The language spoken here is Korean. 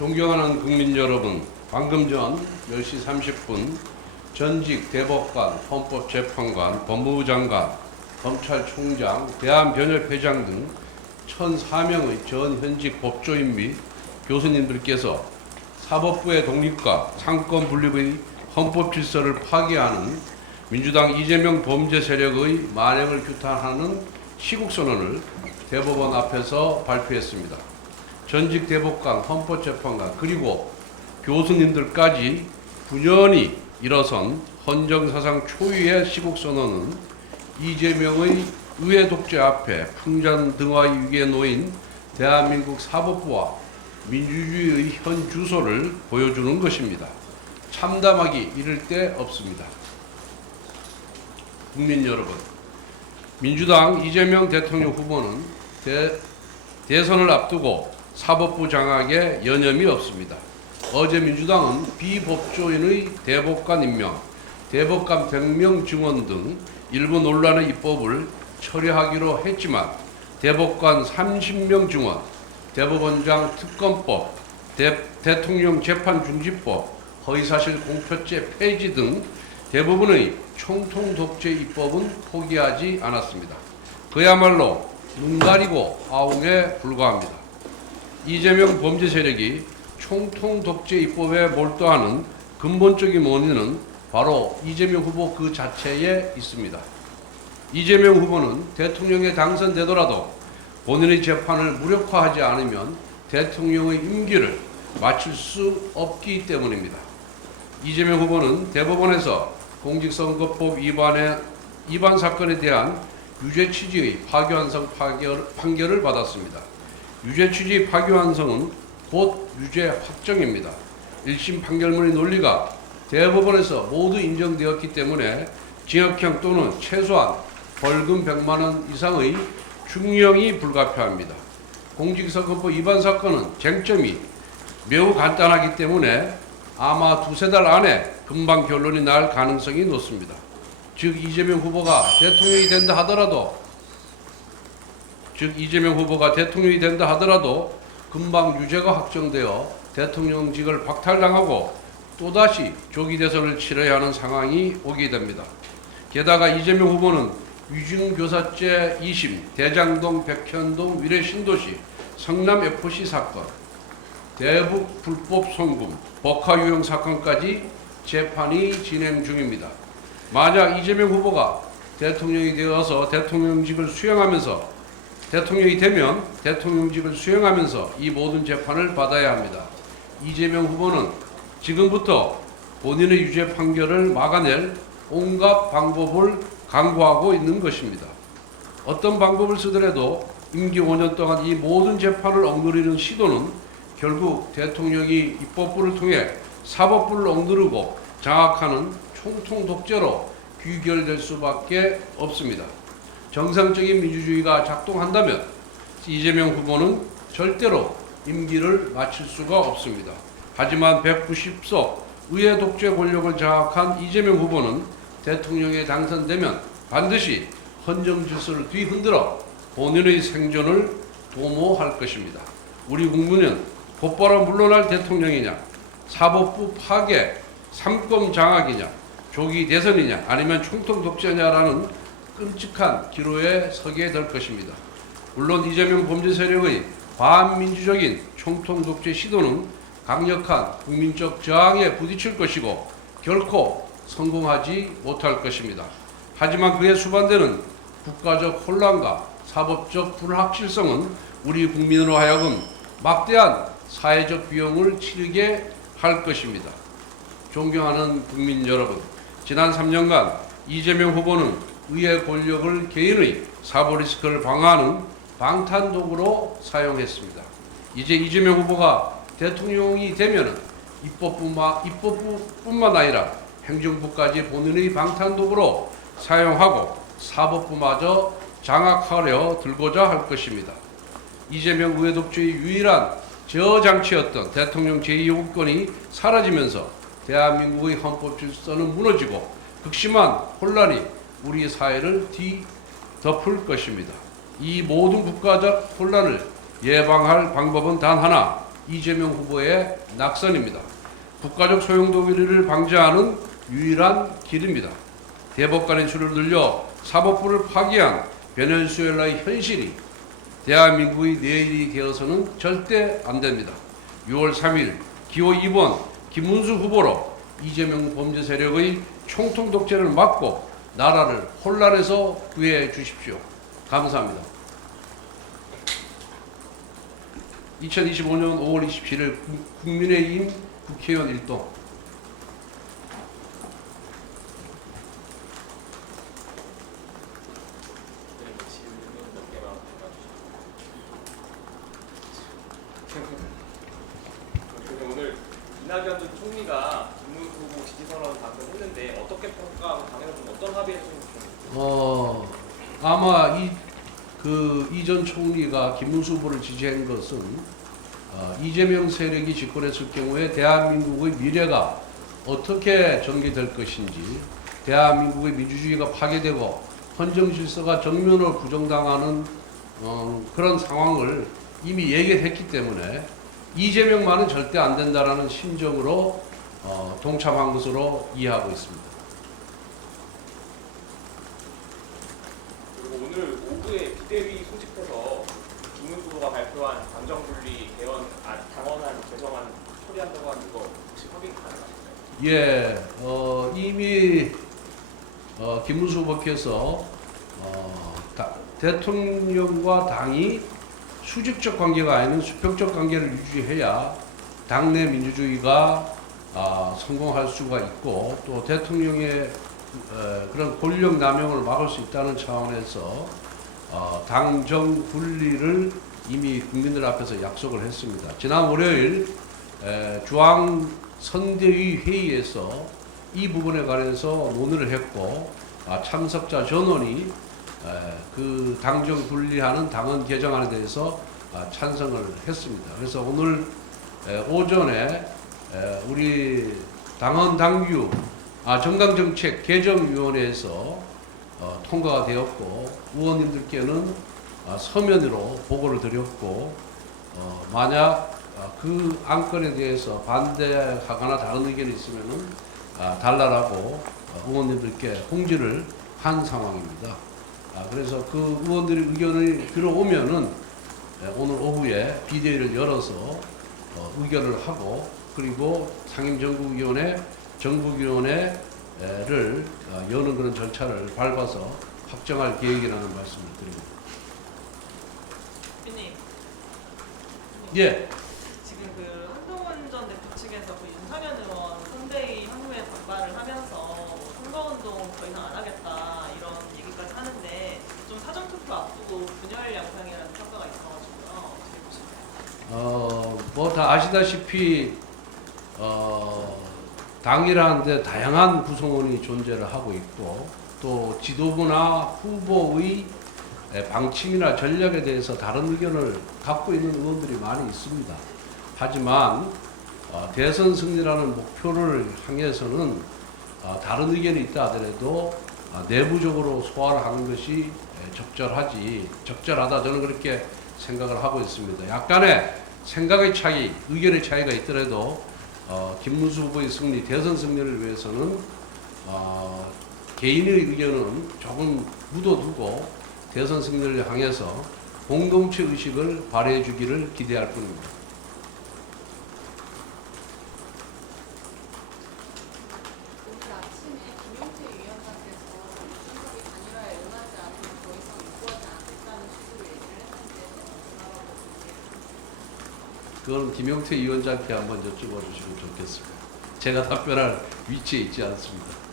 존경하는 국민 여러분, 방금 전 10시 30분 전직 대법관, 헌법재판관, 법무부 장관, 검찰총장, 대한변협회장 등 1,004명의 전 현직 법조인 및 교수님들께서 사법부의 독립과 상권 분립의 헌법 질서를 파괴하는 민주당 이재명 범죄 세력의 만행을 규탄하는 시국선언을 대법원 앞에서 발표했습니다. 전직 대법관, 헌법재판관 그리고 교수님들까지 9년이 일어선 헌정사상 초유의 시국선언은 이재명의 의회 독재 앞에 풍전등화의 위기에 놓인 대한민국 사법부와 민주주의의 현 주소를 보여주는 것입니다. 참담하기 이를 데 없습니다. 국민 여러분, 민주당 이재명 대통령 후보는 대선을 앞두고 사법부 장악에 여념이 없습니다. 어제 민주당은 비법조인의 대법관 임명, 대법관 100명 증언 등 일부 논란의 입법을 처리하기로 했지만 대법관 30명 증언, 대법원장 특검법, 대통령 재판중지법, 허위사실 공표죄 폐지 등 대부분의 총통 독재 입법은 포기하지 않았습니다. 그야말로 눈 가리고 아웅에 불과합니다. 이재명 범죄 세력이 총통 독재 입법에 몰두하는 근본적인 원인은 바로 이재명 후보 그 자체에 있습니다. 이재명 후보는 대통령에 당선되더라도 본인의 재판을 무력화하지 않으면 대통령의 임기를 마칠 수 없기 때문입니다. 이재명 후보는 대법원에서 공직선거법 위반 사건에 대한 유죄 취지의 파기환송 판결을 받았습니다. 유죄 취지 파기환송은 곧 유죄 확정입니다. 1심 판결문의 논리가 대법원에서 모두 인정되었기 때문에 징역형 또는 최소한 벌금 100만 원 이상의 중형이 불가피합니다. 공직선거법 위반 사건은 쟁점이 매우 간단하기 때문에 아마 두세 달 안에 금방 결론이 날 가능성이 높습니다. 즉 이재명 후보가 대통령이 된다 하더라도 금방 유죄가 확정되어 대통령직을 박탈당하고 또다시 조기 대선을 치러야 하는 상황이 오게 됩니다. 게다가 이재명 후보는 위중교사죄 2심, 대장동, 백현동, 위례 신도시, 성남 FC 사건, 대북 불법 송금, 버카 유형 사건까지 재판이 진행 중입니다. 만약 이재명 후보가 대통령이 되어서 대통령직을 수행하면서 이 모든 재판을 받아야 합니다. 이재명 후보는 지금부터 본인의 유죄 판결을 막아낼 온갖 방법을 강구하고 있는 것입니다. 어떤 방법을 쓰더라도 임기 5년 동안 이 모든 재판을 억누르는 시도는 결국 대통령이 입법부를 통해 사법부를 억누르고 장악하는 총통 독재로 귀결될 수밖에 없습니다. 정상적인 민주주의가 작동한다면 이재명 후보는 절대로 임기를 마칠 수가 없습니다. 하지만 190석 의회 독재 권력을 장악한 이재명 후보는 대통령에 당선되면 반드시 헌정 질서를 뒤흔들어 본인의 생존을 도모할 것입니다. 우리 국민은 곧바로 물러날 대통령이냐, 사법부 파괴, 삼권 장악이냐, 조기 대선이냐, 아니면 총통 독재냐라는 끔찍한 기로에 서게 될 것입니다. 물론 이재명 범죄 세력의 반민주적인 총통 독재 시도는 강력한 국민적 저항에 부딪힐 것이고 결코 성공하지 못할 것입니다. 하지만 그에 수반되는 국가적 혼란과 사법적 불확실성은 우리 국민으로 하여금 막대한 사회적 비용을 치르게 할 것입니다. 존경하는 국민 여러분, 지난 3년간 이재명 후보는 의회 권력을 개인의 사법 리스크를 방어하는 방탄도구로 사용했습니다. 이제 이재명 후보가 대통령이 되면 입법부뿐만 아니라 행정부까지 본인의 방탄도구로 사용하고 사법부마저 장악하려 들고자 할 것입니다. 이재명 의회 독재의 유일한 저장치였던 대통령 제2요구권이 사라지면서 대한민국의 헌법 질서는 무너지고 극심한 혼란이 우리 사회를 뒤덮을 것입니다. 이 모든 국가적 혼란을 예방할 방법은 단 하나, 이재명 후보의 낙선입니다. 국가적 소용돌이를 방지하는 유일한 길입니다. 대법관의 수를 늘려 사법부를 파기한 베네수엘라의 현실이 대한민국의 내일이 되어서는 절대 안 됩니다. 6월 3일 기호 2번 김문수 후보로 이재명 범죄 세력의 총통 독재를 막고 나라를 혼란에서 구해 주십시오. 감사합니다. 2025년 5월 27일 국민의힘 국회의원 일동. 오늘 이낙연 전 총리가 김문수 후보 지지선언 발표했는데 어떻게 평가하고 당에서 좀 어떤 합의를 좀 아마 이 전 총리가 김문수 후보를 지지한 것은 이재명 세력이 집권했을 경우에 대한민국의 미래가 어떻게 전개될 것인지, 대한민국의 민주주의가 파괴되고 헌정 질서가 정면으로 부정당하는 그런 상황을 이미 예견했기 때문에 이재명만은 절대 안 된다라는 심정으로 동참한 것으로 이해하고 있습니다. 그리고 오늘 오후에 비대위 소집해서 김문수 후보가 발표한 당정분리 개헌 당원안 개정안 처리한다고 하는 거 혹시 확인 가능하실까요? 예, 이미 김문수 후보께서 대통령과 당이 수직적 관계가 아닌 수평적 관계를 유지해야 당내 민주주의가 성공할 수가 있고 또 대통령의 그런 권력 남용을 막을 수 있다는 차원에서 당정 분리를 이미 국민들 앞에서 약속을 했습니다. 지난 월요일 중앙선대위 회의에서 이 부분에 관해서 논의를 했고 참석자 전원이 그 당정 분리하는 당헌 개정안에 대해서 찬성을 했습니다. 그래서 오늘 오전에 우리 당헌 당규 정당정책 개정위원회에서 통과가 되었고 의원님들께는 서면으로 보고를 드렸고 만약 그 안건에 대해서 반대하거나 다른 의견이 있으면은 달라라고 의원님들께 공지를 한 상황입니다. 그래서 그 의원들의 의견이 들어오면은 오늘 오후에 비대위를 열어서 의결을 하고 그리고 상임정국위원회, 정국위원회를 여는 그런 절차를 밟아서 확정할 계획이라는 말씀을 드립니다. 대표님, 예. 지금 그 한동훈 전 대표 측에서 그 윤상현 의원 선대위 향후에 반발을 하면서 선거운동 더 이상 안 하겠다 이런 얘기까지 하는데 좀 사전투표 앞두고 분열 양상이라는 평가가 있어가지고요. 어떻게 보시나요? 뭐 다 아시다시피 당이라는데 다양한 구성원이 존재를 하고 있고 또 지도부나 후보의 방침이나 전략에 대해서 다른 의견을 갖고 있는 의원들이 많이 있습니다. 하지만 대선 승리라는 목표를 향해서는 다른 의견이 있다 하더라도 내부적으로 소화를 하는 것이 적절하다 저는 그렇게 생각을 하고 있습니다. 약간의 생각의 차이, 의견의 차이가 있더라도 김문수 후보의 승리, 대선 승리를 위해서는 개인의 의견은 조금 묻어두고 대선 승리를 향해서 공동체 의식을 발휘해 주기를 기대할 뿐입니다. 오늘 아침에 김용태 위원장께서 선거비 단일화에 응하지 않으면 더 이상 요구하지 않겠다는 식으로 얘기를 했는데 뭐라고 보세요? 그건 김용태 위원장께 한번 여쭤봐 주시면 좋겠습니다. 제가 답변할 위치에 있지 않습니다.